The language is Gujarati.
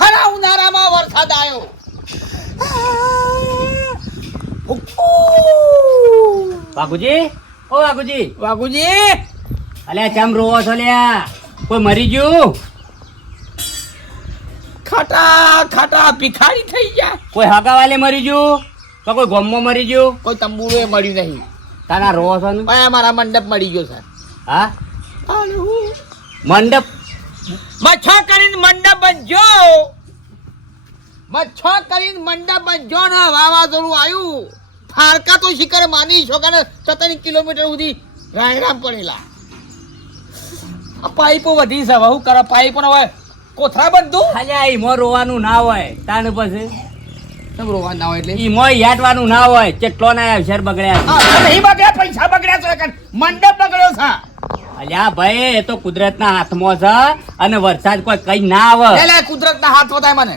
ખરા ઉનાળામાં વરસાદ આવ્યો. વાઘુજી, ઓ વાઘુજી, વાઘુજી અલ્યા ચમ રોવો છો લ્યા? કોઈ મરી ગયું? ખાટા ખાટા ભિખારી થઈ ગયા. કોઈ હગાવાલે મરી ગયું તો કોઈ ગોમમાં મરી ગયું? કોઈ તંબુએ મળ્યું નહીં. તારા રોવો છો ને? પણ મારા મંડપ મળી ગયો સર. હા, મંડપ મચ્છો કરીને મંડપ બનજો. મચ્છો કરીને મંડપ બનજો ને વાવાઝોડું આવ્યું. ફારકા તો શિખર માની છો કે 17 કિલોમીટર સુધી રાયરામ પડેલા. આ પાઇપો વધી છે. શું કરે પાઇપો હવે કોથળા બંધું અલ્યા ઈમો રોવાનું ના હોય. તાને પછી કેમ રોવા ના હોય એટલે ઈમો યાટવાનું ના હોય. કેટલો ના અક્ષર બગડ્યા. નહીં બગડ્યા, પૈસા બગડ્યા છે. મંડપ બગડ્યો છે. અલ્યા ભાઈ, એ તો કુદરતના હાથમાં છે અને વરસાદ કોઈ કઈ ના આવે. એટલે કુદરતના હાથ વધાય મને.